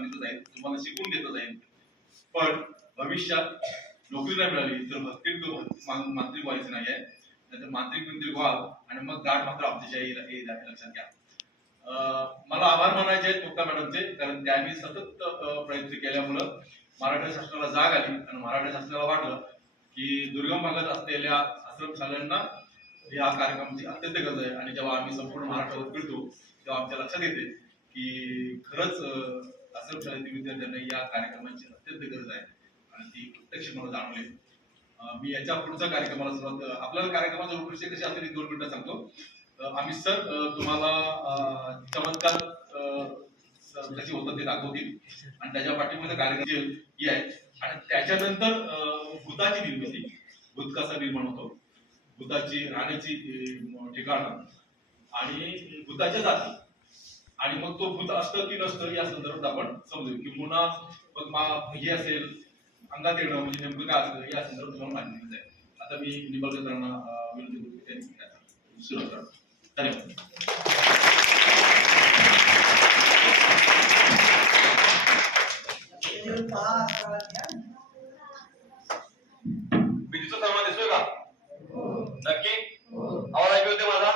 सांगितलं जाईल, तुम्हाला शिकून घेतलं जाईल. पण भविष्यात नोकरी नाही मिळाली तर मांत्रिक व्हायचं नाहीये, नाहीतर मांत्रिक व्हाल आणि मग गाठ मात्र आपल्याच्या येईल लक्षात घ्या. मला आभार मानायचे आहेत मुक्ता मॅडमचे, कारण त्यांनी सतत प्रयत्न केल्यामुळं मराठी शासनाला जाग आली आणि मराठी शासनाला वाटलं की दुर्गम भागात असलेल्या आश्रमशाळांना या कार्यक्रमाची अत्यंत गरज आहे. आणि जेव्हा आम्ही संपूर्ण महाराष्ट्रावर फिरतो तेव्हा आमच्या लक्षात येते की खरंच आश्रमशाळेतील विद्यार्थ्यांना या कार्यक्रमाची अत्यंत गरज आहे आणि ती प्रत्यक्ष मला जाणवली. मी याच्या पुढच्या कार्यक्रमाला सुरुवात, आपल्याला कार्यक्रमाची रूपरेषा कशी असेल 2 मिनिटं सांगतो. आम्ही सर तुम्हाला चमत्कार कशी होतात ते दाखवतील आणि त्याच्या पाठीमध्ये कार्यक्रम ही आहे. आणि त्याच्यानंतर भूताची निर्मिती, भूत कसा निर्माण होतो, भूताची राहण्याची ठिकाण आणि भूताच्या जाती, आणि मग तो भूत असतं की नसतं या संदर्भात आपण समजू की पुन्हा मग हे असेल अंगात येणं म्हणजे नेमकं काय असतं या संदर्भात तुम्हाला माहिती दिली जाईल. आता मी निंबाळकरांना विनंती करतो त्यांनी सुरुवात करा. धन्यवाद. विजेचा सर्वांना दिसतोय का? नक्की आवाज ऐकू येते माझा?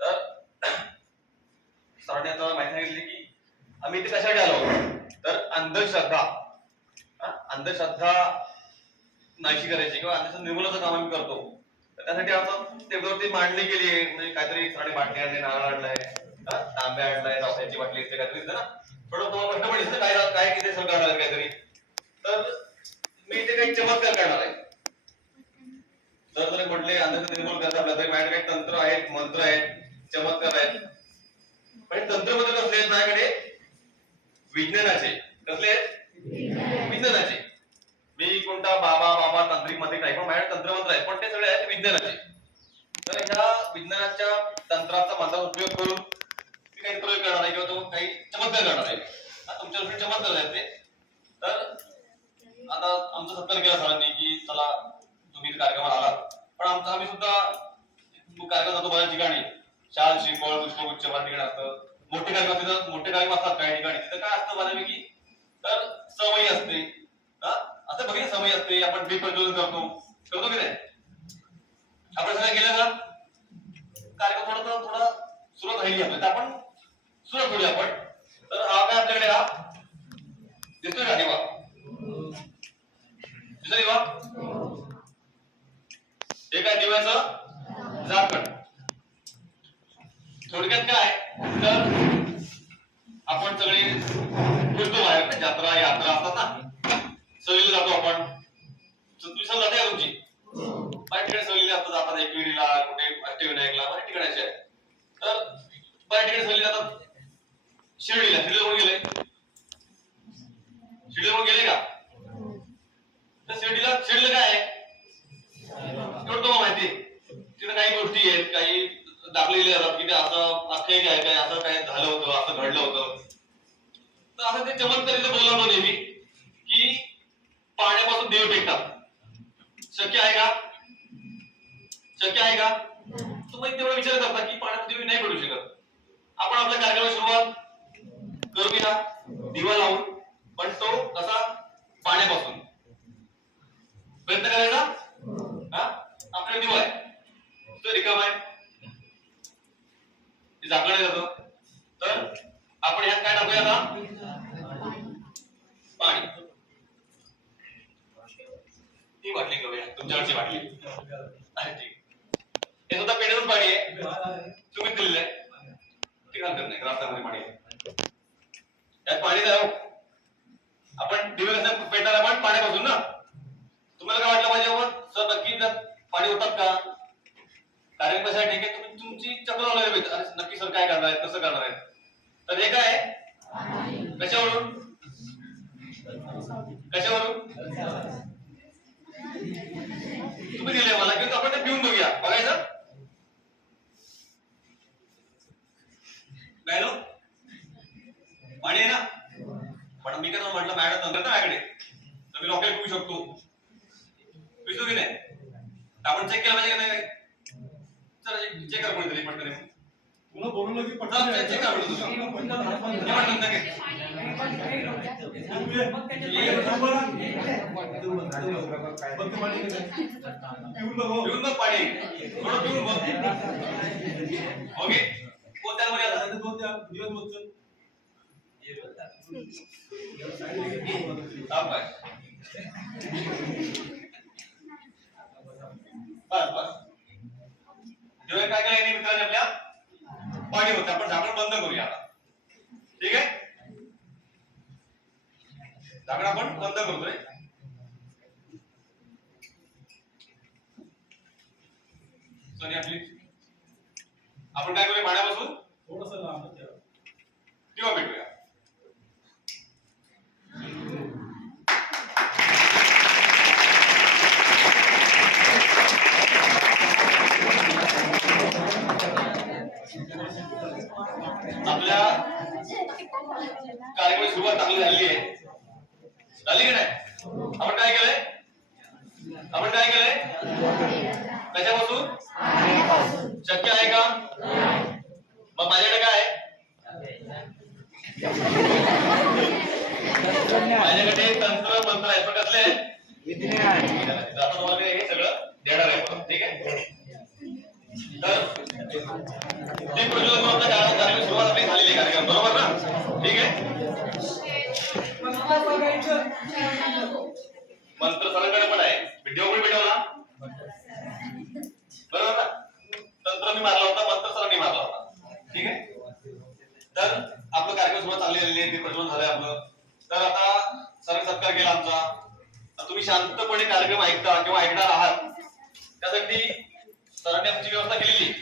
तर सरांनी आता माहिती सांगितली की आम्ही इथे कशासाठी आलो, तर अंधश्रद्धा नाहीशी करायची किंवा अंधश्रद्धा निर्मूलनाचं काम आम्ही करतो. त्यासाठी आपण टेबलवरती मांडणी केली आहे. म्हणजे काहीतरी सरांनी बाटली आणली, नारळ आणलाय, तांब्या आणलाय, रावसाची बाटली असते काहीतरी ना, थोडं तुम्हाला प्रश्न पडले काय काय किती सर करणार आहे काहीतरी. तर मी इथे काही चमत्कार करणार आहे. जर जरी म्हटले अंधश्रद्धा निर्मूलन करता आपल्या तरी माझ्याकडे काही तंत्र आहेत, मंत्र आहेत, चमत्कार आहेत. पण तंत्र मंत्र कसले आहेत माझ्याकडे? विज्ञानाचे. कसले आहेत? विज्ञानाचे. मी कोणता बाबा तांत्रिक मध्ये नाही, पण माझ्याकडे तंत्रमंत्र आहे, पण ते सगळे आहेत विज्ञानाचे. तर ह्या विज्ञानाच्या तंत्राचा माझा उपयोग करून मी काही प्रयोग करणार आहे किंवा तो काही चमत्कार करणार आहे. तुमच्या चमत्कार आहेत ते. तर आता आमचा सत्कार केला सरांनी की चला तुम्ही कार्यक्रमाला आलात, पण आम्ही सुद्धा कार्यक्रम जातो बऱ्याच ठिकाणी, शाल शिंगोळ पुष्पगुच्छ ठिकाणी असतं. मोठे कार्यक्रम असतात काही ठिकाणी, तिथं काय असतं बऱ्यापैकी तर सवयी असते. असं बघितलं सवयी असते, आपण दीप प्रज्वलन करतो की नाही? आपण सगळं केलं का कार्यक्रम थोडा सुरुवात राहिली आपली, तर आपण सुरुवात करूया आपण. तर हा काय आपल्याकडे हा दिसतोय का दिवा? दिसतोय दिवा? हे काय दिव्याचं झाकण. थोडक्यात काय तर आपण सगळे फिरतो बाहेर, यात्रा असतात ना, सहलीला जातो आपण. तुम्ही सहल जाते का तुमची? बऱ्याच ठिकाणी सहलीला असतात, जातात एकविरीला, कुठे अष्टविनायकला, बऱ्याच ठिकाणाचे आहे. तर बऱ्याच ठिकाणी सहलीला जातात. शिर्डीला कोण गेले? शिर्डीला कोण गेले का? तर शिर्डीला काय आहे एवढं तुम्हाला माहिती. तिथे काही गोष्टी आहेत, काही दाखलेले जातात की ते असं आख्यायिका आहे, काय असं काय झालं होतं, असं घडलं होतं. तर असं ते चमत्कार इथं बोलवतो नेहमी की पाण्यापासून देव पेटतात. शक्य आहे का? शक्य आहे का? तुम्ही तेवढा विचार करता की पाण्यात देव नाही पेटू शकत. आपण आपल्या कार्यक्रमाची सुरुवात करूया दिवा लावून, पण तो कसा? पाण्यापासून. प्रयत्न करायचा. आपल्याला दिवा आहे, तो रिकामा आहे, झाकण जातं. तर आपण ह्यात काय टाकूया आता? पाणी. ती बाटली घेऊया, तुमच्याकडची बाटली. हे सुद्धा पेण्याचंच पाणी आहे, तुम्ही दिलेलं आहे. ठीक आहे, नाही ग्लासामध्ये पाणी आहे. यात पाणी जाऊ. आपण दिवे कसं पेटणार आपण? पाण्यापासून ना. तुम्हाला काय वाटलं माझ्यावर? सर नक्की त्यात पाणी होतात का? कार्यक्रम कशासाठी? ठीक आहे, तुम्ही तुमची चक्र लावलेली आहे. नक्की सर काय करणार आहे, कसं करणार आहे? तर हे काय आहे? कशावरून तुम्ही दिले मला, की आपण ते पिऊन बघूया. बघायचं बॅनो पाणी आहे ना. पण मी काय म्हटलं मॅडम तंत्र ना माझ्याकडे, तर मी रॉकेट पिऊ शकतो. पितो की नाही? आपण चेक केलं पाहिजे का नाही? चला चेक करा कोणीतरी पटकन. पुन्हा बोलवलं की पटकन चेक करा. पिऊन बघ पाणी थोडं पिऊन बघ ओके कोणत्यावर आता बस बस जेव्हा काय काय नाही मित्रांनी आपल्या पाणी होतं आपण झाकण बंद करूया आता ठीक आहे झाकण आपण बंद करतोय सोनी आपली आपण काय करूया पाण्यापासून थोडस लांब किंवा भेटूया आपल्या कार्यक्रमाची सुरुवात चांगली झाली आहे झाली की नाही आपण काय केलंय कशापासून शक्य आहे का मग माझ्याकडे काय आहे माझ्याकडे तंत्र मंत्र आहे पण कसले आता तुम्हाला हे सगळं देणार आहे ठीक आहे तर ते प्रज्वलन आपल्या कार्यक्रम सुरुवात आपली झालेली आहे कार्यक्रम बरोबर ना ठीक आहे मंत्र सरांकडे पण आहे व्हिडिओ पण भेटवला बरोबर ना तंत्र मी मारला होता मंत्र सरांनी मारला होता ठीक आहे तर आपलं कार्यक्रम सुरुवात चालली झालेली आहे ते प्रज्वलन झालंय आपलं तर आता सरांनी सत्कार केला आमचा तर तुम्ही शांतपणे कार्यक्रम ऐकता किंवा ऐकणार आहात त्यासाठी सरांनी आमची व्यवस्था केलेली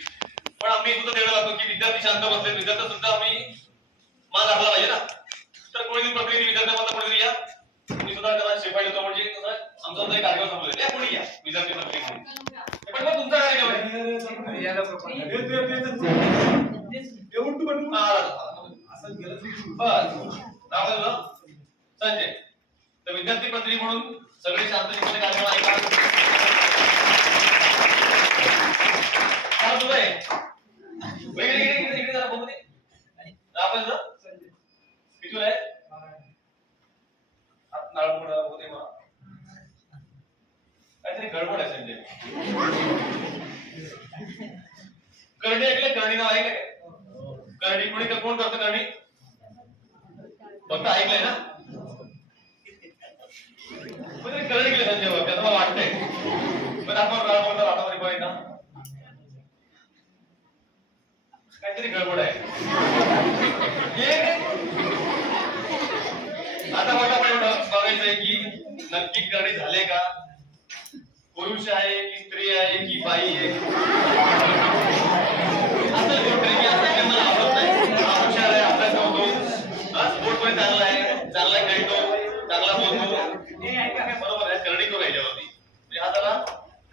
पण आम्ही सुद्धा तेवढं लागतो की विद्यार्थी शांत बसले विद्यार्थी सुद्धा आम्ही मान राखला पाहिजे ना तर कोणी प्रतिनिधी विद्यार्थ्यांना कोणीतरी या तुम्ही सुद्धा त्याला शिपाई देतो म्हणजे आमचा एक कार्यक्रम संपला या कोणी या विद्यार्थी मंत्री म्हणून पण मग तुमचा कार्यक्रम आहे संजय तर विद्यार्थी प्रतिनिधी म्हणून सगळे शांततेने कार्यक्रम ऐका इकडे जरा बघू दे किती आहे काहीतरी गडबड आहे संजय करणी ऐकले करणी नाव ऐकलं करणी कोणी कोण करतं करणी फक्त ऐकलंय ना करणी केले संजय त्याचं मला वाटतंय पण आपण राहतो ना काहीतरी गडबड आहे आता आपण बघायचंय की नक्की करणी झाले का पुरुष आहे की स्त्री आहे की बाई आहे असं कोणतरी की असं मला आवडत नाही हुशार आहे अभ्यास होतो स्पोर्ट पण चांगला आहे चांगला खेळतो चांगला बोलतो बरोबर आहे करणी करू याच्यावरती म्हणजे हा जरा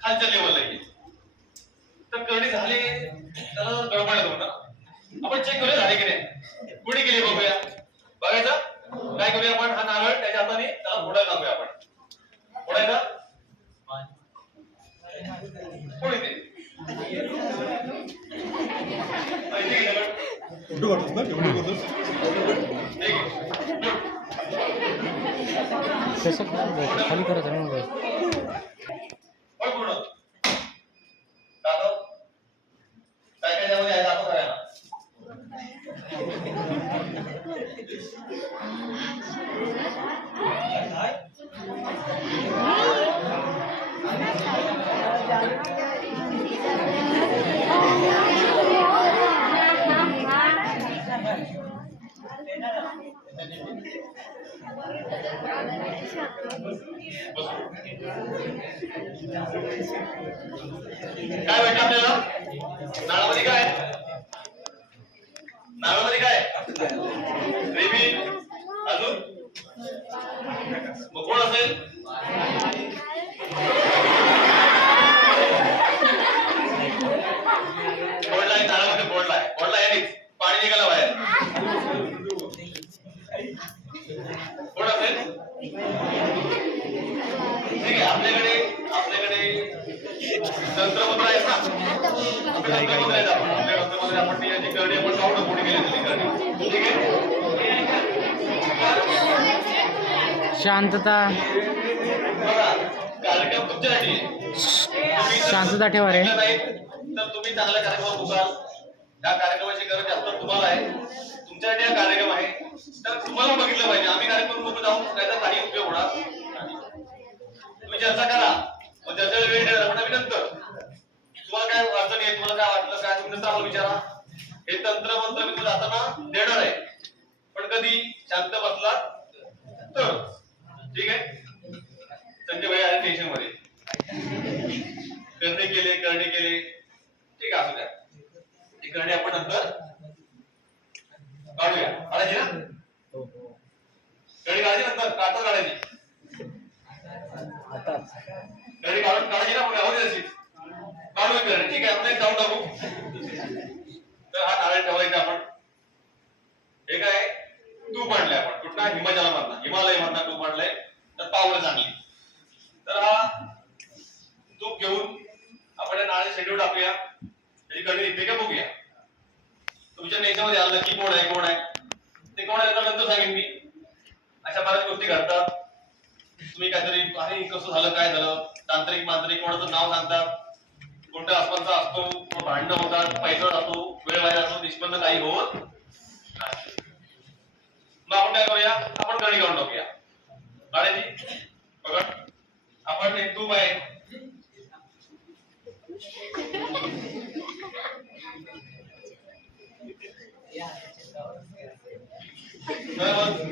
खालच्या लेवलला आहे तर करणी झाली त्याला गडबड आहे ना आपण चेक करूया झाले की नाही कुणी केली बघूया बघायचं काय करूया आपण हा नारळ त्याच्या हाताने त्याला फोडायला टाकूया आपण फोडायचा फोड इथे खाली करायचं पूर्ण दाखव काय काय त्यामध्ये आहे दाखव करायला काय भेटलं आपल्याला नाळामध्ये काय नाळामध्ये काय रेबी अजून मग कोण असेल बोर्डला आहे नाळामध्ये बोर्डला आहे आणि पाणी निघालं बाहेर कोण असेल ठीक आहे आपल्याकडे तंत्रमंत्र आहेत ना तंत्रमंत्र आहेत आपल्या तंत्रमंत्र आपण याची करणी आपण काढून पुढे गेलेली करणी ठीक आहे शांतता बघा, कार्यक्रम तुमच्यासाठी आहे. शांतता ठेवा रे. नाही तर तुम्ही चांगल्या कार्यक्रमात उभाल. या कार्यक्रमाची गरज जास्त तुम्हाला आहे. तुमच्यासाठी हा कार्यक्रम आहे, तर तुम्हाला बघितलं पाहिजे. आम्ही कार्यक्रम नको जाऊन त्याचा काही उपयोग होणार. तुम्ही चर्चा करा, मग चर्चेला वेळ द्या, पण आम्ही नंतर तुम्हाला काय अडचण आहे, तुम्हाला काय वाटलं काय, तुम्ही नंतर आम्हाला विचारा. हे तंत्र मंत्र मी तुला जाताना देणार आहे, पण कधी शांत बसला तर. ठीक आहे. संजय भाई आहे टेन्शन मध्ये, करणे केले ठीक आहे, असू द्या. ती करणे आपण नंतर काढूया. काढायची ना कडी, काढायची नंतर काढता काढायची कडी काढून काढायची ना, आपण आवडली अशी काढूया करणे. ठीक आहे, आपण एक जाऊन टाकू. तर हा नारळ ठेवायचा आपण. हे काय तूप आणलंय आपण कुठला, हिमालय मधला तूप आणलंय, तर पावलं चांगली. तर हा तूप घेऊन आपण या नारळ शेंडून टाकूया. त्याची कडी निघते का बघूया. तुमच्या नेच्यामध्ये आलं की कोण आहे ते कोण आहे नंतर सांगेन मी. अशा बऱ्याच गोष्टी घडतात. तुम्ही काहीतरी अरे कसं झालं काय झालं, तांत्रिक मांत्रिक कोणाचं नाव सांगतात, कोणत्या आसपासचा असतो, भांडणं होतात, पैसा जातो, वेळ व्हायला जातो, निष्पन्न काही होत नाही. मग आपण काय करूया, आपण कणी काढून टाकूया. काढायची बघा, आपण एक तूप आहे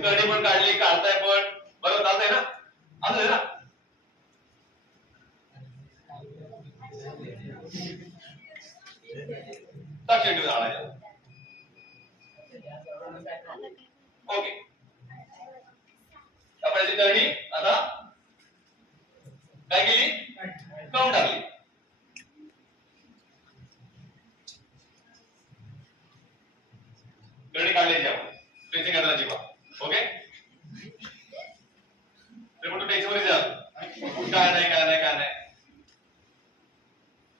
कढी पण काढली, काढताय पण बरोबर चालतंय ना, आलंय ना. शेंडू झाडायचा. ओके, आपण कढी आता काय केली, काढून टाकली. कढी काढल्याची आपण टेन्शन करायची बा. ओके, तर म्हणतो टेन्शन मध्ये जा, काय नाही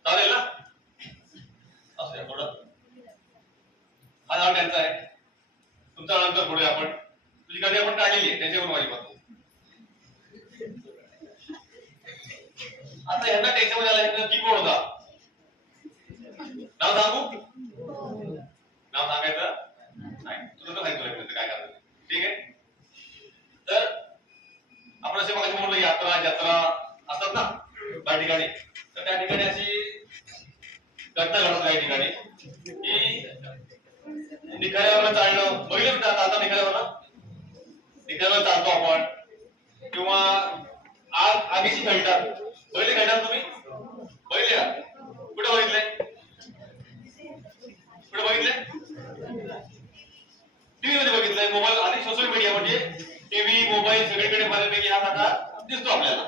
चालेल ना. असू द्या थोडं. हा नाव त्यांचा आहे, तुमचा नंतर पुढे आपण. तुझी कढी आपण काढलेली आहे, त्याच्यावरून माझी पाहतो. आता यांना टेन्शन मध्ये आलं की कोण होता, नाव सांगू, नाव सांगायचं नाही, तुझं तर माहिती काय करायचं. ठीक आहे. तर आपण असे मग म्हणलं यात्रा जत्रा असतात ना त्या ठिकाणी, तर त्या ठिकाणी अशी घटना घडत काही ठिकाणी की निखाऱ्यावर चालणं. बघितलं का आता निखाऱ्यावर चालतो आपण, किंवा आगीची घंटात पहिले घंटात तुम्ही बघितले का, कुठे बघितले टीव्ही मध्ये बघितलंय, मोबाईल आणि सोशल मीडिया, म्हणजे टीव्ही मोबाईल सगळीकडे बऱ्यापैकी हा प्रकार दिसतो आपल्याला.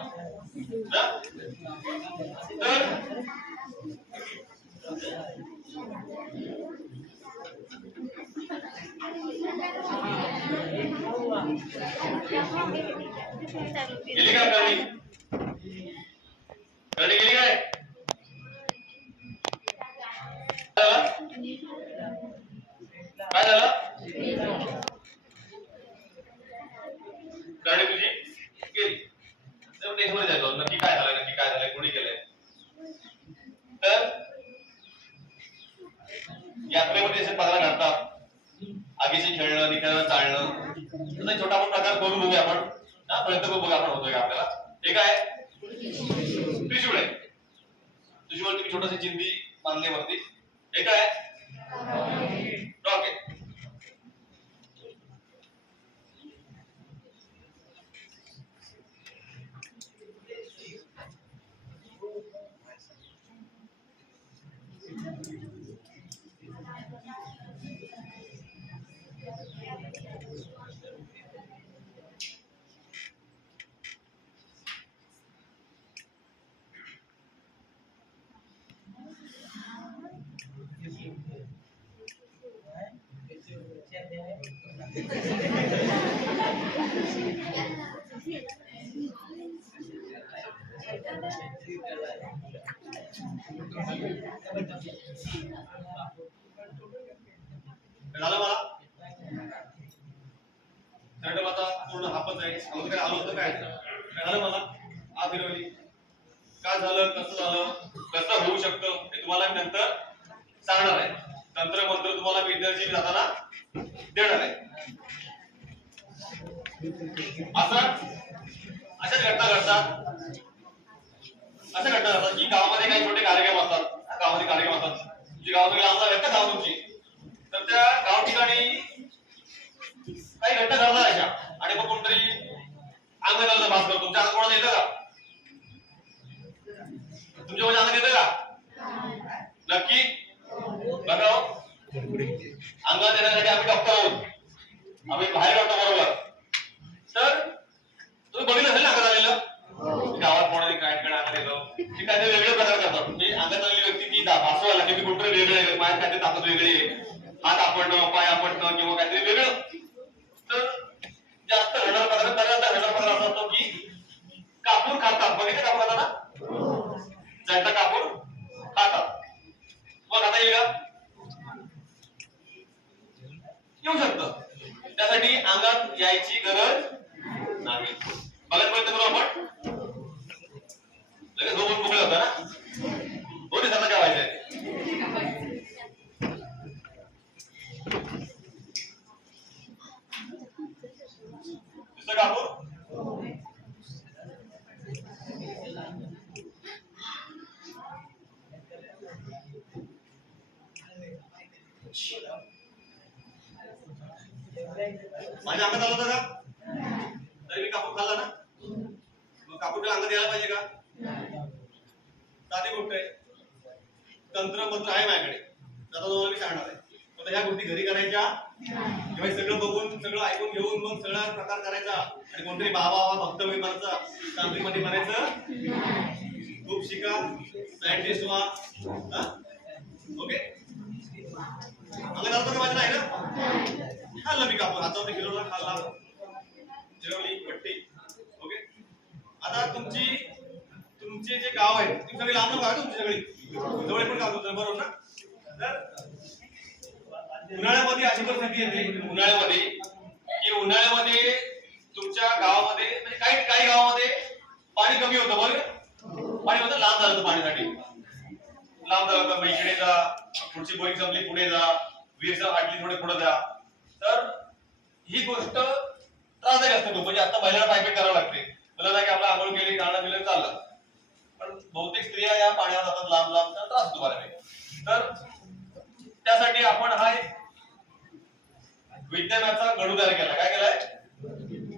तर गेली का कढी गेली काय, काय झालं गाडी तुझी गेली. तर टेन्शनमध्ये जातो, नक्की काय झालंय कोणी केलंय. तर यात्रेमध्ये असे प्रकार घडतात, आगीशी खेळणं, निखाऱ्यावर चालणं. तसा छोटा आपण प्रकार करून बघूया आपण, प्रयत्न करू बघा आपण होतोय का आपल्याला. हे काय त्रिशूळ आहे, त्रिशूळ तुम्ही छोटस चिंदी बांधले वरती. हे काय रॉकेट. झालं मला. पूर्ण हापच आहे. अगोदर काय आलं होतं काय झालं मला आ फिरवली का झालं कसं झालं कसं होऊ शकतं हे तुम्हाला मी नंतर सांगणार आहे. तंत्र मंत्र तुम्हाला विद्यार्थी जाताना देणार आहे. अशाच घटना घडतात की गावामध्ये काही छोटे कार्यक्रम असतात. गावामध्ये कार्यक्रम असतात तुमची गाव सगळी लांब आहेत ना गाव तुमची तर त्या गाव ठिकाणी काही घटना घडणार अशा आणि मग कोणतरी अंगणाला भास करतो. तुमच्या अंगात कोणाला येतं का? तुमच्या म्हणजे अंगात येतं का? नक्की बघा अंगात येण्यासाठी आम्ही डॉक्टर आहोत. आम्ही बाहेर काढतो बरोबर. तर तुम्ही बघितलं असेल ना अंगात आलेलं गावात कोणाला काय अंगात येतं की काहीतरी वेगळे प्रकार करतात. म्हणजे अंगात आलेली व्यक्ती ती भासवायला की मी कुठे वेगळे आहे माझ्यात काहीतरी ताकद वेगळी आहे हात आपटणं पाय आपटणं किंवा काहीतरी वेगळं. तर जास्त घडणार प्रकार बऱ्याचदा घडणार प्रकार असा असतो की कापूर खातात. बघितलं कापूर खाताना जायचा कापूर खातात. मग खाता येईल का? येऊ शकतं. त्यासाठी अंगात यायची गरज नाही. बघत प्रयत्न करू आपण. लगेच झोपून मोकळे होता ना दोन्ही सांगा काय व्हायचंय दिसतं कापूर माझ्या अंगात आलं होतं का? तरी मी कापूर खाल्ला ना मग कापूर अंगात यायला पाहिजे का? साधी गोष्ट आहे. तंत्र मंत्र आहे माझ्याकडे आता तुम्हाला मी सांगणार आहे. आता ह्या गोष्टी घरी करायच्या किंवा सगळं बघून सगळं ऐकून घेऊन मग सगळा प्रकार करायचा आणि कोणतरी बाबा भक्त बनायचा तांत्रिक मध्ये बनायचं. खूप शिका सायंटिस्ट व्हा. ओके अंगात आलं तर माझं नाही ना खाल्लं मी कापूर हातावरती फिरवला खाल्ला जेवली पट्टी. ओके आता तुमचे जे गाव आहे ती सगळी लांब गाव आहे तुमची सगळी जवळ पण गाव होतं बरोबर ना. तर उन्हाळ्यामध्ये अशी परिस्थिती येते उन्हाळ्यामध्ये तुमच्या गावामध्ये म्हणजे काही गावामध्ये पाणी कमी होतं बरोबर. पाणी होतं लांब झालं होतं पाण्यासाठी लांब झालं होतं. इकडे जा पुढची बोरिंग संपली पुढे जा विहीर वाटली थोडे पुढे जा. तर ही गोष्ट त्रासदायक असते खूप. म्हणजे आता महिलांना पायपीट करावं लागते. मला नाही की आपला आंघोळ केली गाणं केलं चाललं पण बहुतेक स्त्रिया या पाण्यावर जातात लांब तर त्रास होतो बऱ्यापैकी. तर त्यासाठी आपण हा विज्ञानाचा गडू तयार केला. काय केलाय?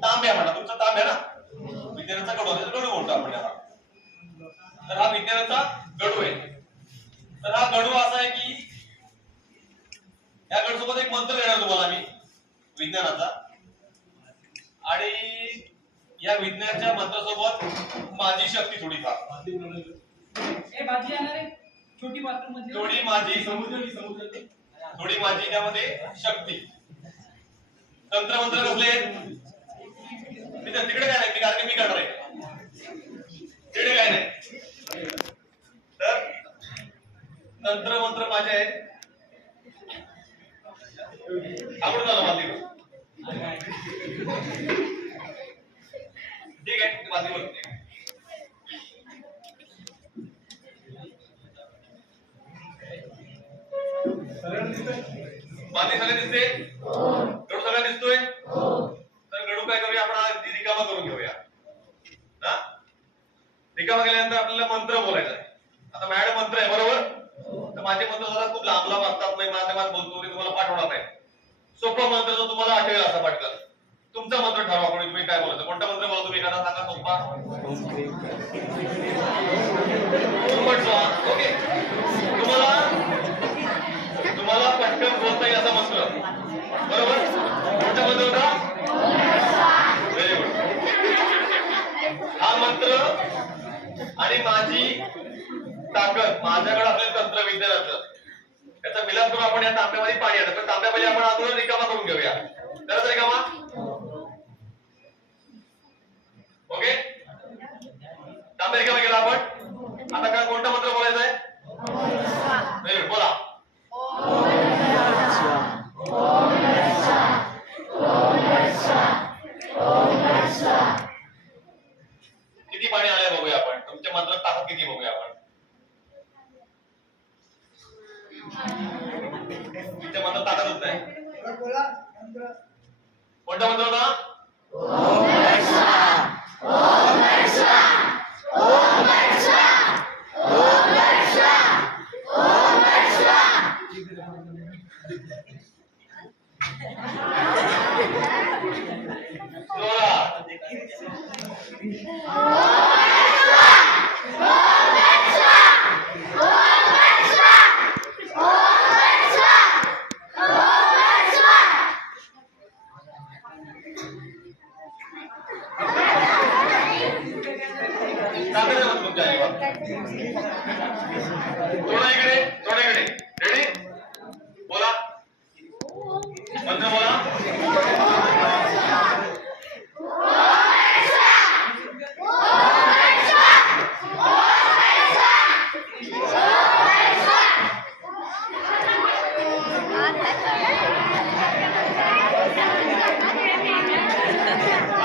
तांब्या म्हणा तुमचा तांब्या ना विज्ञानाचा गडू म्हणतो आपण याला. तर हा विज्ञानाचा गडू आहे. तर हा गडू असा आहे की या गडूसोबत एक मंत्र देणार तुम्हाला मी विज्ञानाचा आणि या विज्ञानाच्या मंत्रासोबत माझी शक्ती थोडीफार थोडी माझी त्यामध्ये शक्ती. तंत्र मंत्र कसले तिकडे काय नाही कारण मी करणार आहे तिकडे काय नाही. तर तंत्र मंत्र माझे आहेत. आवडून झालं मातीवर ठीक आहे मातीवर माती सगळं दिसते गडू सगळं दिसतोय. तर गडू काय करूया आपण रिकामा करून घेऊया. रिकामा केल्यानंतर आपल्याला मंत्र बोलायचा आहे. आता मॅडम मंत्र आहे बरोबर. तर माझे मंत्र जरा खूप लांब असतात मी माध्यमात बोलतो ते तुम्हाला पाठवणार आहे. सोपा मंत्र जो तुम्हाला आठवेल असा पटकन तुमचा मंत्र ठरवा. कोणी तुम्ही काय बोलायचं कोणता मंत्र बोला तुम्ही एखादा सांगा सोपा. ओके तुम्हाला पटकन बोलता येईल असा मंत्र बरोबर. कोणता मंत्र होता? Very good. हा मंत्र आणि माझी ताकद माझ्याकडे असलेलं तंत्र विज्ञानाचं त्याचा मिलाप करून आपण या तांब्यामध्ये पाणी आणतो. तर तांब्यामध्ये आपण अगोदर रिकामा करून घेऊया. करायचा रिकामा. ओके तांब्या रिकामा केला आपण. आता काय कोणता मंत्र बोलायचा आहे? बोला. ओम सांगा ना मग तुमच्या आईबाप. थोडं इकडे थोडं इकडे. रेडी? बोला मंत्र बोला.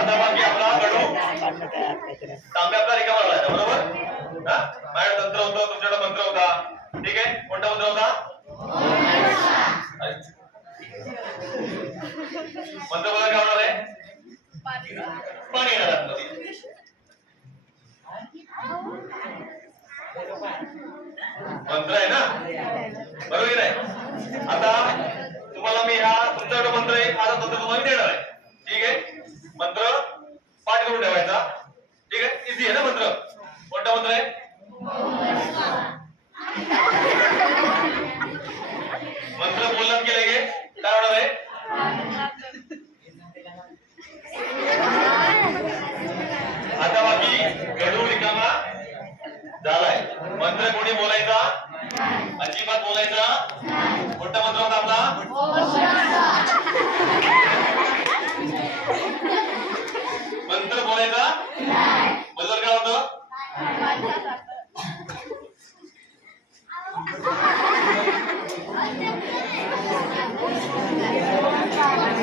आता बाकी आपला गडू तांबे आपला रिकामा झाला बरोबर. हा माझ्या तंत्र होतं तुमच्याकडे मंत्र होता. ठीक आहे कोणता मंत्र होता? मंत्र बोला काय होणार आहे? पाणी येणार आतमध्ये. मंत्र आहे ना बरोबर आहे. आता तुम्हाला मी हा तुमच्याकडे मंत्र आहे माझा मंत्र तुम्हाला देणार आहे. ठीक आहे मंत्र पाठ करून ठेवायचा. ठीक आहे इझी आहे ना मंत्र. कोणता मंत्र आहे? मंत्र बोलत गेले गे काय होणार आहे? आता बाकी गडू रिकामा झालाय. मंत्र कोणी बोलायचा? अजिबात बोलायचा. कोणता मंत्र होता आपला? मंत्र बोलायचा बदल काय होतं?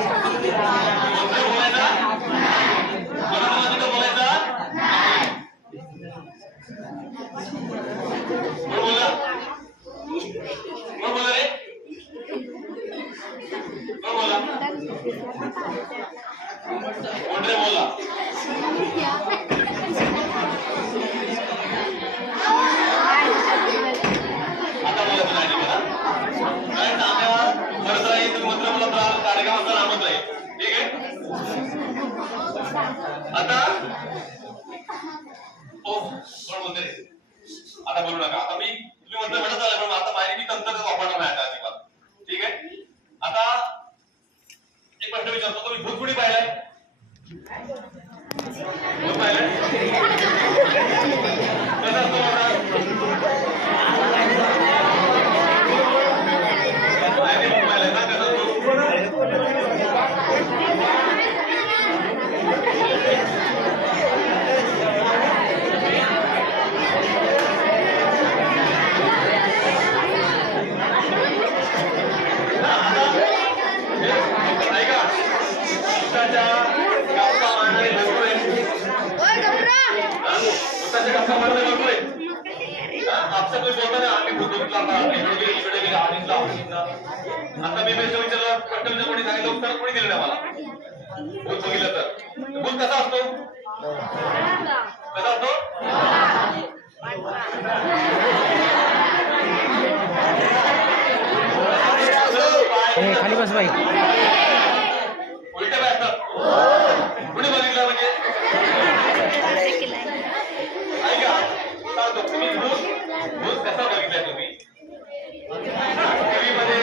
मंत्र बोलायचा बोलायचा. कोण बोला? कोण बोला रे? कोण बोला? कोण रे बोला? आता बोला तुला नाही बोला. काय तांब्यावर खरंच राहील तुम्ही मंत्र बोलत राहाल कार्यक्रमाचा नामच राहील. ठीक आहे आता कोण बोलते रे? आता बोलू नका. आता मी तुम्ही मंत्र म्हणत आले पण आता माहिती मी तंत्र वापरणार नाही आता अजिबात. ठीक आहे आता एक प्रश्न विचारतो. तुम्ही भूत कुणी पाहिलाय? भूत पाहिलाय? कसं असतो माझा? नाही भूत पाहिलाय ना कसं असतो? आपसा कोई बोलता ना आम्ही भूत बघितला इकडे गेला आता मी प्रश्न विचारला प्रश्न कोणी सांगितलं उत्तर कोणी दिलं नाही मला. भूत बघितलं तर भूत कसा असतो? कसा असतो? खाली बस बाई. उलटे पाय असतात. कुणी बघितलं म्हणजे ऐका सांगतो तुम्ही भूत कसा बघितलाय तुम्ही? टीव्ही मध्ये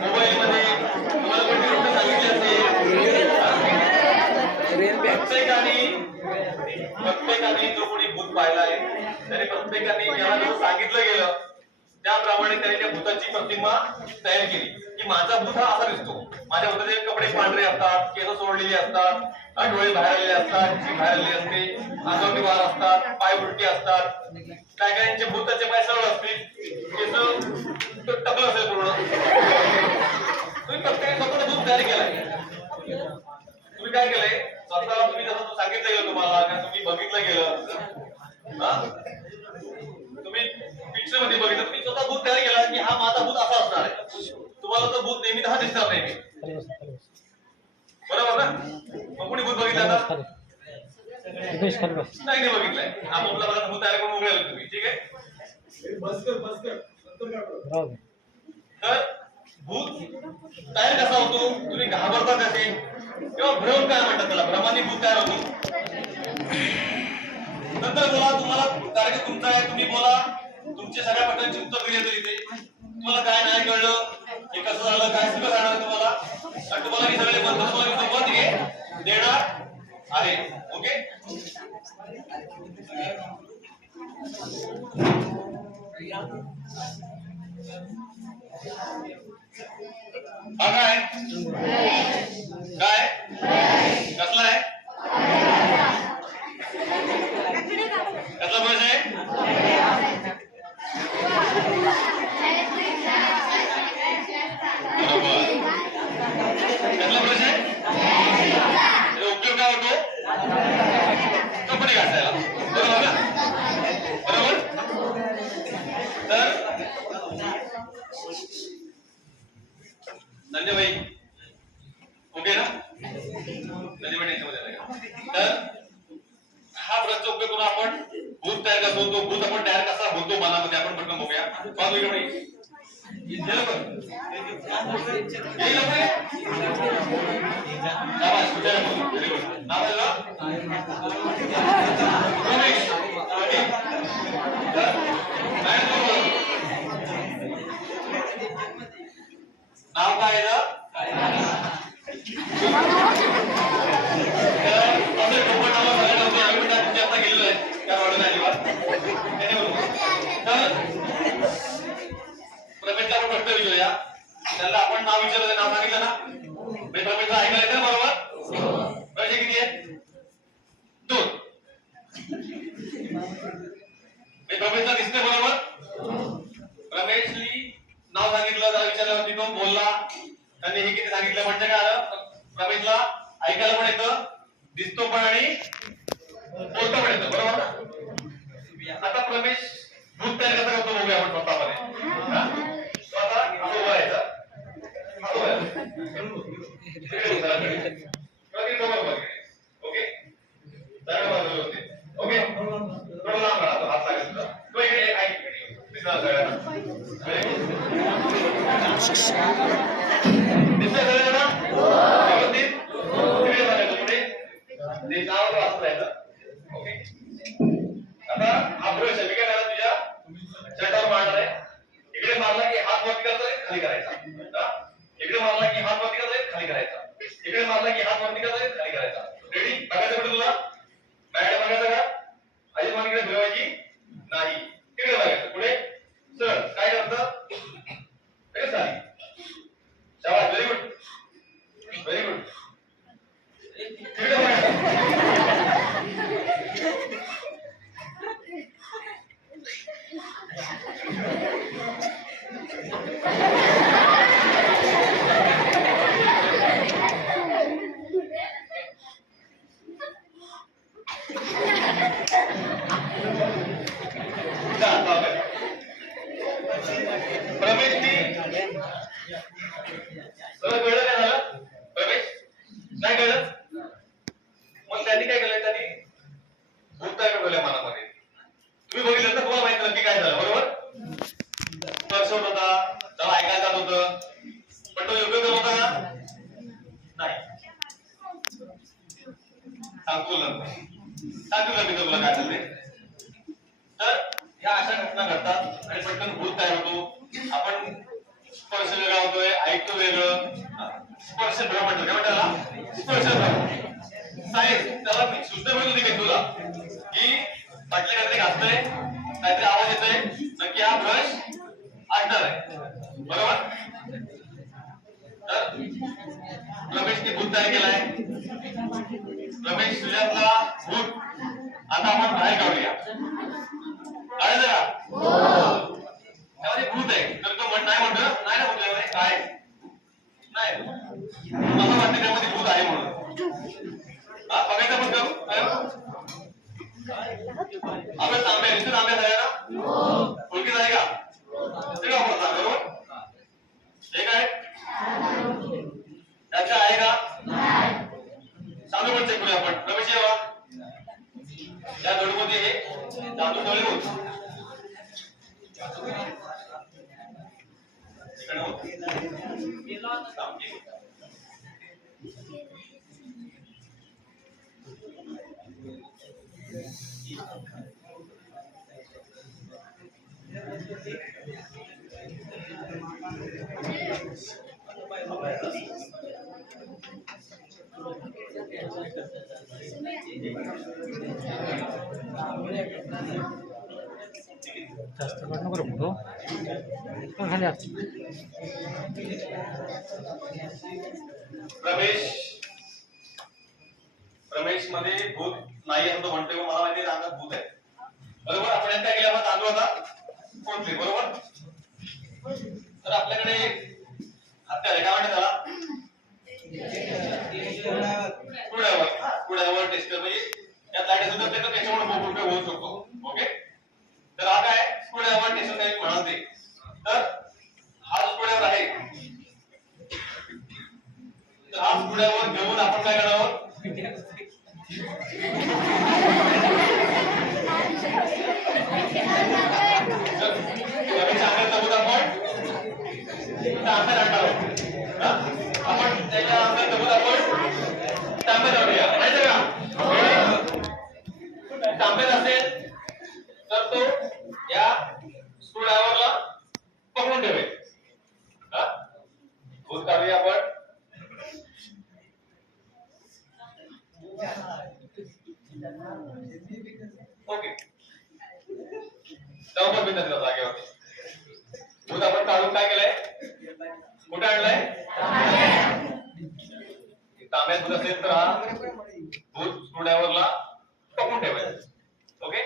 मोबाईल मध्ये तुम्हाला कोणी गोष्ट सांगितली असेल. प्रत्येकाने जो कोणी भूत पाहिलाय त्याने प्रत्येकाने ज्याला जसं सांगितलं गेलं त्याप्रमाणे त्याने त्या भूताची प्रतिमा तयार केली की माझा भूत हा असा दिसतो. माझ्या भूताचे कपडे पांढरे असतात, केस सोडलेली असतात, डोळे बाहेर आलेले असतात, जीभ बाहेर आलेली असते, अंगावरती वार असतात, पाय उलटे असतात. काय काहींचे भूताचे पाय सरळ असतील, केस टकलं असेल पूर्ण. तुम्ही प्रत्येकाने स्वतःचा भूत तयार केलाय. तुम्ही काय केलंय स्वतःला तुम्ही जसं सांगितलं गेलं तुम्हाला किंवा तुम्ही बघितलं गेलं हा तुम्ही पिक्चर मध्ये बघितलं तुम्ही स्वतः भूत तयार केला की हा माझा भूत असा असणार आहे. तुम्हाला तो भूत नेहमी हा दिसणार नाही. बरोबर ना? मग कोणी भूत बघितलं आता? नाही बघितलंय. आपोपला बघा भूत तयार करून उघडेल तुम्ही. ठीक आहे तर भूत तयार कसा होतो? तुम्ही घाबरता कसे किंवा भ्रम काय म्हणतात त्याला? भ्रमाने भूत तयार होतो. नंतर बोला, तुम्हाला टार्गेट तुमचा आहे, तुम्ही बोला. तुमच्या सगळ्या प्रश्नांची उत्तर दिली जातील इथे. तुम्हाला काय नाही कळलं, हे कसं झालं, काय सगळं जाणार तुम्हाला. आणि तुम्हाला हे सगळे मंत्र तुम्हाला सोबत देणार आहे. ओके. हा काय काय कसला आहे, कसला प्रश्न आहे. बरोबर. कसला प्रश्न आहे. त्याचा उपयोग काय होतो. कपडे घासायला. बरोबर ना. बरोबर. तर नंदेबाई ओके ना. नंदेबाई टेन्शनमध्ये आलाय का. तर हा प्रश्न उपयोग करून आपण भूत तयार कसा होतो, भूत आपण तयार कसा होतो मनामध्ये, आपण पटकन बघूया. पाहू इकडे नाव काय आहे. प्रमेशला आपण प्रश्न विचारूया. त्याला आपण नाव विचारलं, नाव सांगितलं ना. प्रमेशला ऐकायचं ना. बरोबर. प्रमेश किती आहे. 2. प्रमेशला दिसते. बरोबर. रमेशनी नाव सांगितलं, त्याला विचारल्यावरती तो बोलला. त्यांनी हे किती सांगितलं म्हणजे काय आलं. प्रमेशला ऐकायला पण येतं, दिसतो पण आणि बोलतो पण येतं. बरोबर ना. आता प्रमेश भूत तयार कसा करतो बघूया आपण स्वतःमध्ये. आता असं उभा राहायचं. असं उभा राहायचं. ओके. सरळ बाजूला होते. ओके. थोडं लांब राहतो, हात लागेल तुझा. तो इकडे ऐक दिसणार सगळ्यांना. दिसतंय सगळ्यांना. व्यवस्थित इकडे बघायचं. पुढे ते नाव वाचत राहायचं. ओके. आता हा प्रवेश आहे. मी काय करणार तुझ्या शर्टावर मारणार आहे. इकडे मारला की हात वरती करायचा, खाली करायचा. इकडे मारला की हात वरती करायचा, खाली करायचा. इकडे मारला की हात वरती करायचा, खाली करायचा. रेडी. बघायचं कुठे तुला. मॅडम बघायचं का. आधी मान इकडे फिरवायची नाही. इकडे बघायचं. पुढे सर काय करतं. खाली. शाबास. Very good. Very good. इकडे बघायचं. प्रमेशनी कळलं काय झालं. प्रमेश नाही कळलं. मग त्यांनी काय केलं. त्यांनी भूत तयार ठेवलं मनामध्ये. तुम्ही बघितलं तर तुम्हाला माहिती नक्की काय झालं. बरोबर. स्पर्श होत होता, त्याला ऐकायला जात होतं, पण तो योग्य करत होता का नाही. सांगतो मी तुला काय झालं. तर ह्या अशा घटना घडतात आणि पटकन भूत तयार होतो. आपण स्पर्श वेगळा होतोय, ऐकतो वेगळं. स्पर्श भ्रम म्हणतो. काय म्हणतात स्पर्श भ्रम. सायन्स त्याला सूचना मिळत होती का तुला की पाटले काहीतरी घासतंय, काहीतरी आवाज येतोय, नक्की हा ब्रश असणार आहे. बरोबर. तर रमेशने भूत तयार केलाय. रमेश तुझ्यातला भूत आता आपण बाहेर काढूया. काढायचं का. त्यामध्ये भूत आहे. तर तो नाही म्हणतो नाही ना म्हटलं काय नाही. असं वाटतं त्यामध्ये भूत आहे म्हणून. हा बघायचं पण करू. आपण तांब्या नुसतं तांब्या झाल्या ना. ओळखीच आहे का. ते वापरता. बरोबर. हे काय त्याचं आहे का. चालू पण चेक करूया आपण. रमेश येवा. या जोडीमध्ये हे चालू ठेवले होते. इकडे जास्त कट नको रे फोटो खाली आत. प्रमेश मध्ये भूत नाही असं तो म्हणतोय, मला माहिती आहे अंगात भूत आहे. बरोबर. आपण यांनी काय केलं, आपण तांदूळ होता कोणते, बरोबर. तर आपल्याकडे हत्यार आहे, काय म्हणतात त्याला, कुड्यावर टेस्टर, म्हणजे या लाईट असेल तर त्याच्यामुळे उपयोग होऊ शकतो. ओके. तर हा काय कुड्यावर टेस्टर काही म्हणाल ते. तर हा जो कुड्यावर आहे, तर हा कुड्यावर घेऊन आपण काय करावं, तांब्यात आणणार आहोत. आपण त्याच्या अंगात दबून आपण तांब्यात आणूया, माहिती का. तांब्यात असेल तर तो या स्क्रूड्रायव्हरला पकडून ठेवेल. भूत काढूया आपण. ओके. जाऊन बिंदू जागेवरती भूत आपण काढून काय केलंय, कुठे आणलंय, तांब्यात भूत असेल तर हा भूत स्क्रूड्रायव्हरला पकडून ठेवायचं. ओके.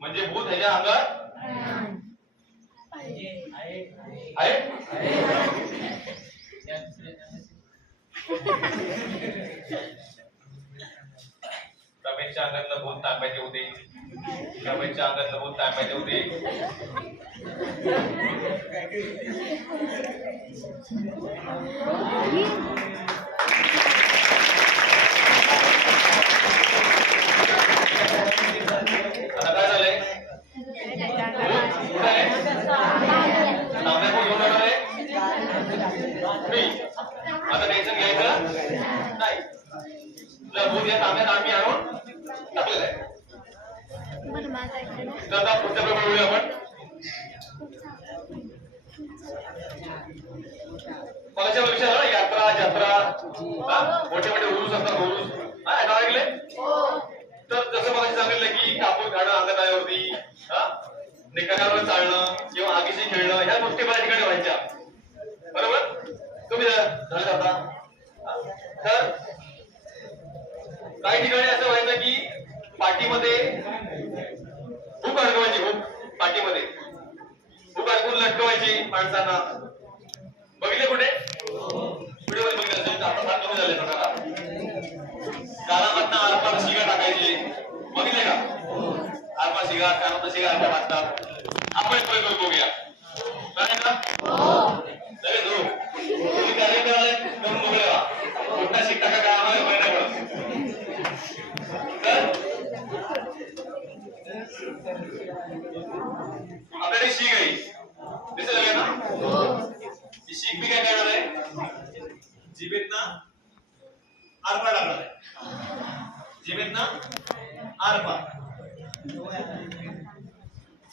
म्हणजे भूत ह्याच्या अंगात आहे. रमेशच्या अंगातलं भूत तांब्याचे होते, रमेशच्या अंगातलं भूत तांब्याचे होते. आता काय झालंय, तांब्या कोण घेऊन आहे, मी. आता टेन्शन घ्यायचं नाही. तुला भूत या तांब्यात आम्ही आणून टाकलेलं आहे. तर आता पुढच्या प्रमाणे बोलूया आपण. मगाच्या विषयाला यात्रा जत्रा, मोठे मोठे उरूस असतात, उरूस नाव ऐकले. तर जसं मगाशी सांगितलं की कापूर खाणं अंगात आल्यावरती, निकालावर चालणं किंवा आगीशी खेळणं, ह्या गोष्टी बऱ्याच ठिकाणी व्हायच्या, बरोबर. तुम्ही झाले आता. तर काही ठिकाणी असं व्हायचं की पाठीमध्ये भूक अडकवायची, भूक पाठीमध्ये भूक अडकून लटकवायची माणसांना. बघितले कुठे, व्हिडिओ मध्ये बघितलं असेल. आता फार कमी झाले प्रकार. कानामधनं आरपार शिगा टाकायची, बघितले का. आरपार शिगा, कानामधनं शिगा आरपार टाकतात. आपण एक प्रयोग बघूया, करायचा लगेच हो. तुम्ही कार्य करायला करून बघूया, कुठला शिक टाका काय आम्हाला माहिती पडत. आपल्याकडे शीख आहे, दिसेल ना. ही शीख मी काय करणार आहे, जिभेतनं आरपार टाकणार आहे, जिभेतनं आरपार.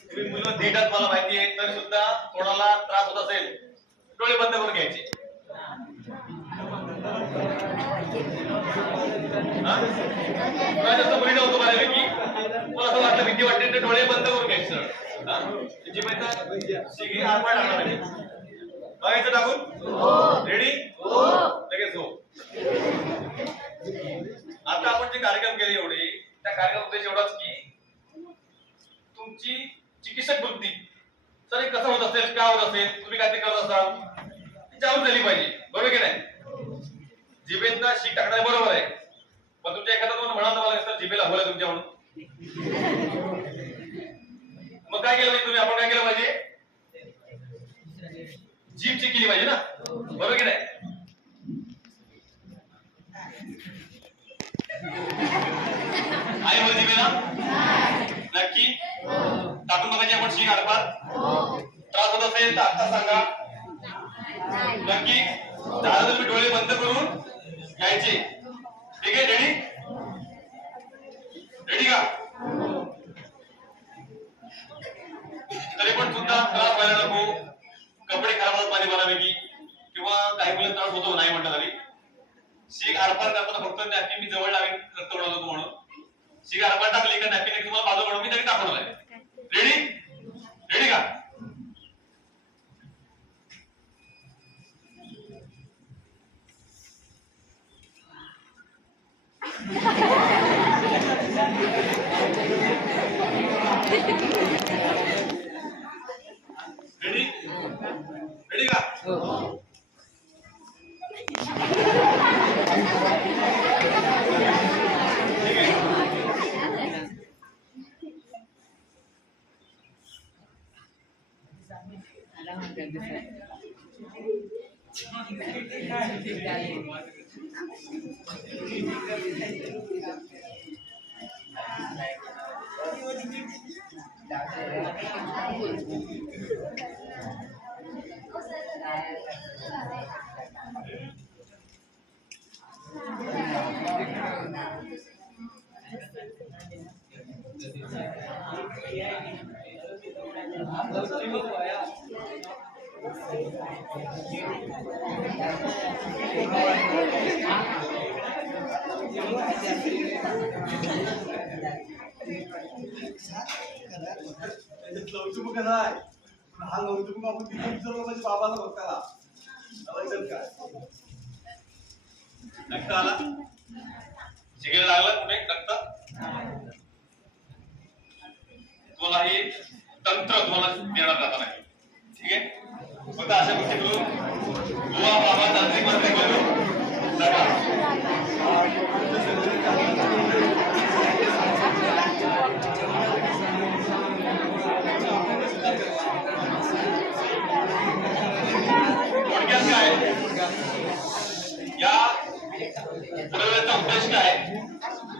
तुम्ही मुलं देतात मला माहिती आहे, तरी सुद्धा कोणाला त्रास होत असेल डोळे बंद करून घ्यायचे. जास्त मुली नव्हतो बऱ्यापैकी, मला असं वाटलं भीती वाटते तर डोळे बंद करून घ्यायचं. शिगी आरपार टाकणार आहे, बघायचं टाकून. रेडी, लगेच हो. आता आपण जे कार्यक्रम केले एवढे, त्या कार्यक्रम उद्देश एवढाच की तुमची चिकित्सक वृत्ती सर कसं होत असेल, काय होत असेल, तुम्ही काय ते करत असाल, जाऊन झाली पाहिजे, बरोबर की नाही. जिभेतनं शीक टाकणार बरोबर आहे, पण तुमच्या एखादा तुम्हाला म्हणाल मला सर जिभेला होईल तुमच्या म्हणून, मग काय केलं पाहिजे तुम्ही, आपण काय केलं पाहिजे, जीभ चेक केली पाहिजे ना, बरोबर की नाही. आहे बोल जिभेला नक्की टाकून बघायची आपण शीक आरपार. त्रास होत असेल तर आता सांगा, नक्की झालं तर तुम्ही डोळे बंद करून घ्यायचे. ठीक आहे, रेडी? रेडी का? तरी पण सुद्धा त्रास व्हायला नको. कपडे खराब होतात पाणी बऱ्यापैकी, किंवा काही मुलं त्रास होतो नाही म्हणतात आली. शीख आरपार करताना फक्त नॅपकिन मी जवळ लावीन रक्त ओढत होतो म्हणून. शीख आरपार टाकली का नॅपकिन तुम्हाला बाजू म्हणून मी तरी दाखवणार आहे. रेडी? रेडी का? रेडी? रेडी का? ठीक आहे. लवचूक कसा आहे हा लवचूक आपण किती विचारलं म्हणजे बाबाला बघताला काय रक्त आला, शिकेला लागला कुठे रक्त. तुम्हाला हे तंत्र तुम्हाला देणार जाता नाही. ठीक आहे, फक्त अशा गोष्टी करून बुवा बाबा तांत्रिक मंत्री करून नका. थोडक्यात काय या प्रयोगाचा उद्देश काय,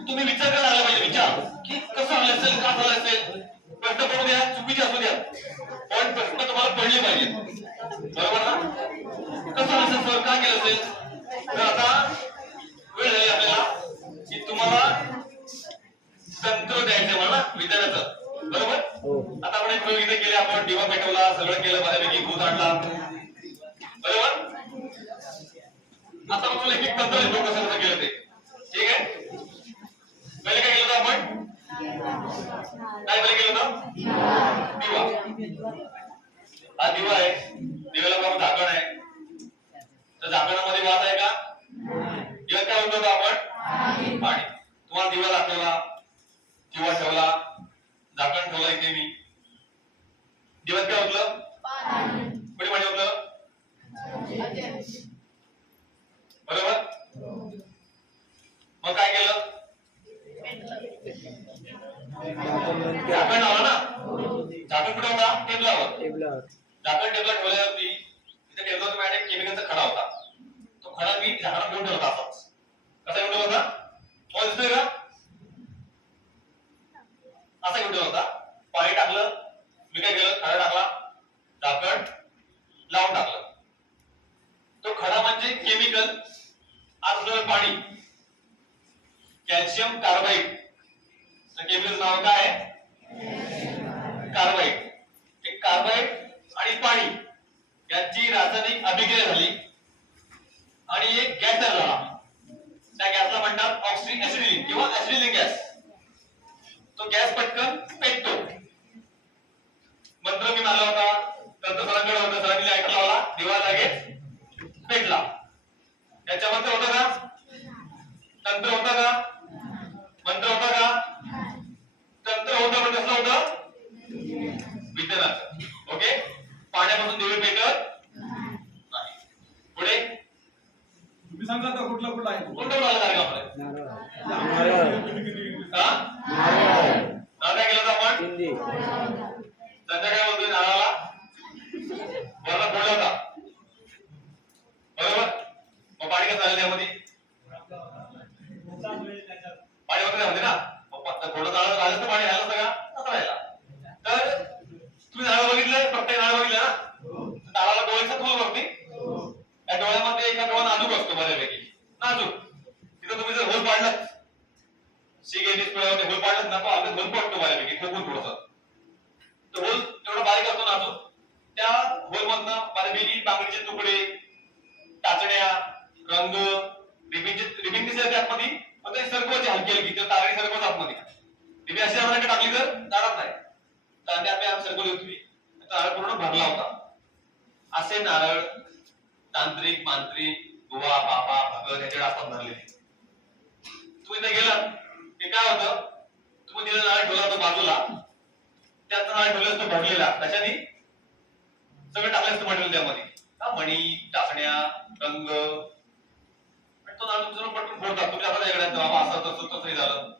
तुम्ही विचार करायला लागला पाहिजे. विचार की कसं आलं असेल, का झालं असेल. प्रश्न पडू द्या, चुकीचे असू द्या, पण प्रश्न तुम्हाला पडले पाहिजे. बरोबर ना? कसं आलं असेल सर, काय केलं असेल. तर आता वेळ झाली आपल्याला की तुम्हाला तंत्र द्यायचं मला विद्यार्थ्याचं. बरोबर? आता आपण एक प्रयोग इथे केले, आपण दिवा पेटवला, सगळं केलं, बऱ्यापैकी भूत आणला. बरोबर? आता तुम्हाला एक तंत्र देतो कसं कसं केलं ते. ठीक आहे, पहिले काय केलं होतं आपण, काय पहिले केलं होतं, दिवा. हा दिवा आहे, दिव्याला बाबा झाकण आहे. तर झाकणामध्ये वात आहे का? दिव्यात काय होतं आपण, पाणी. तुम्हाला दिवा दाखवला, दिवा ठेवला, झाकण ठेवला इथे मी. दिव्यात काय होतं, कुठे पाणी होतं, बरोबर? मग काय केलं, झाकण लावलं ना. झाकण कुठे होता, टेबलावर. झाकण टेबला ठेवल्यावरती तिथे टेबलावर माझ्या केमिकलचा खडा होता. तो खडा मी झाकणात घेऊन ठेवला असाच. कसा घेऊन ठेवला होता, तुम्हाला दिसतोय का, असा घेऊन ठेवला होता. पाणी टाकलं, मी काय केलं, खडा टाकला, झाकण लावून टाकलं. तो खडा म्हणजे केमिकल, आज पाणी, कॅल्शियम कार्बाईड. केमिकलचं नाव काय आहे, कार्बाईड. हे कार्बाईड आणि पाणी यांची रासायनिक अभिक्रिया झाली आणि एक गॅस तयार झाला. त्या गॅसला म्हणतात ऑक्सिएसिडिलिन किंवा ऍसिडिलिन गॅस. तो गॅस पटकन पेटतो. मंत्र मी मारला होता, तंत्र सरांकडे होतं, सरांनी लाईटर लावला, दिवा लगेच पेटला. त्याच्यामध्ये होतं का, तंत्र होतं का, मंत्र होता का, तंत्र होतं, पण कसं होतं, विज्ञानाचं. ओके, पाण्यापासून दिवे पेटत नाही. पुढे तुम्ही सांगा आता कुठला कुठला आहे, कोणता कुठला कार्यक्रम काय केलं होतं आपण, संध्याकाळी बोलतोय नारळाला वरला फोडला होता. बरोबर? मग पाणी कसं झालं त्यामध्ये, पाणी वगैरे होते ना. थोडं नारळ राहिलं तर पाणी राहिलं असतं का, असं राहिला. तर तुम्ही नारळ बघितलं, प्रत्येक नारळ बघितलं ना, नारळाला डोळ्याचं फुल बघते. त्या डोळ्यामध्ये एक तांत्रिक मांत्रिक बुवा बाबा भगत याचे असतात भरलेले. तुम्ही इथे गेलात की काय होतं, तुम्ही तिला नारळ ठेवला होता बाजूला, त्यात नारळ ठेवलं असतं भरलेला, त्याच्यानी सगळं टाकलं असतं मटेरियल त्यामध्ये, मणी टाकण्या रंग, तो नारळ तुमचं पटकन फोडतात. तुम्ही आता बाबा असं तसं तसं झालं